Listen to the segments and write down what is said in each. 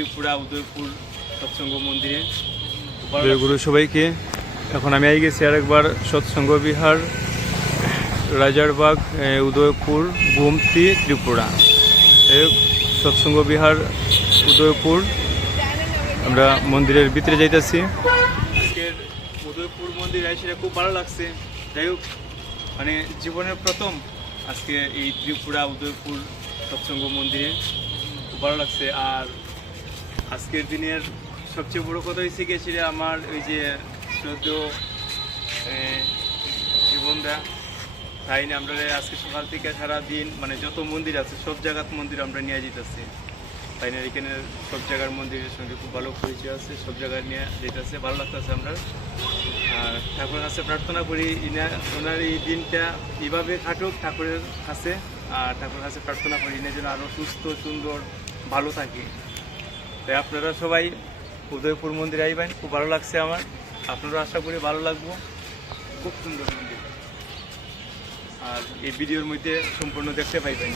ত্রিপুরা উদয়পুর সৎসঙ্গ মন্দিরে। জয়গুরু সবাইকে। এখন আমি আই গেছি আরেকবার সৎসঙ্গ বিহার, রাজারবাগ, উদয়পুর, গোমতি, ত্রিপুরা। সৎসঙ্গ বিহার উদয়পুর, আমরা মন্দিরের ভিতরে যাইতেছি। আজকের উদয়পুর মন্দির সেটা খুব ভালো লাগছে। যাই হোক, মানে জীবনের প্রথম আজকে এই ত্রিপুরা উদয়পুর সৎসঙ্গ মন্দিরে খুব ভালো লাগছে। আর আজকের দিনের সবচেয়ে বড় কথা হয়েছে গিয়ে সেটা আমার ওই যে শ্রদ্ধেয় জীবনদা, তাই না আমরা আজকে সকাল থেকে সারা দিন মানে যত মন্দির আছে সব জায়গার মন্দির আমরা নিয়ে যেতেছি, তাই না এখানে সব জায়গার মন্দিরের সঙ্গে খুব ভালো পরিচয় আছে, সব জায়গায় নিয়ে যেতেছে, ভালো লাগতেছে আমরা। আর ঠাকুরের কাছে প্রার্থনা করি ওনার এই দিনটা এইভাবে কাটুক ঠাকুরের কাছে, আর ঠাকুরের কাছে প্রার্থনা করি ইনি যেন আরও সুস্থ সুন্দর ভালো থাকে। তাই আপনারা সবাই উদয়পুর মন্দিরে আইবেন, খুব ভালো লাগছে আমার, আপনারা আশা করি ভালো লাগবো। খুব সুন্দর মন্দির, আর এই ভিডিওর মধ্যে সম্পূর্ণ দেখতে পাইবেন।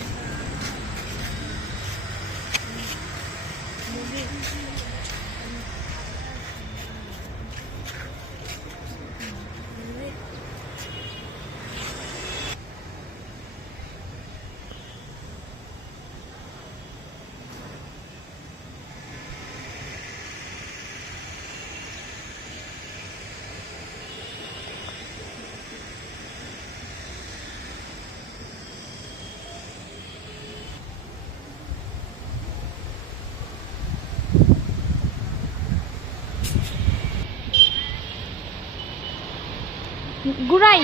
গুড়াই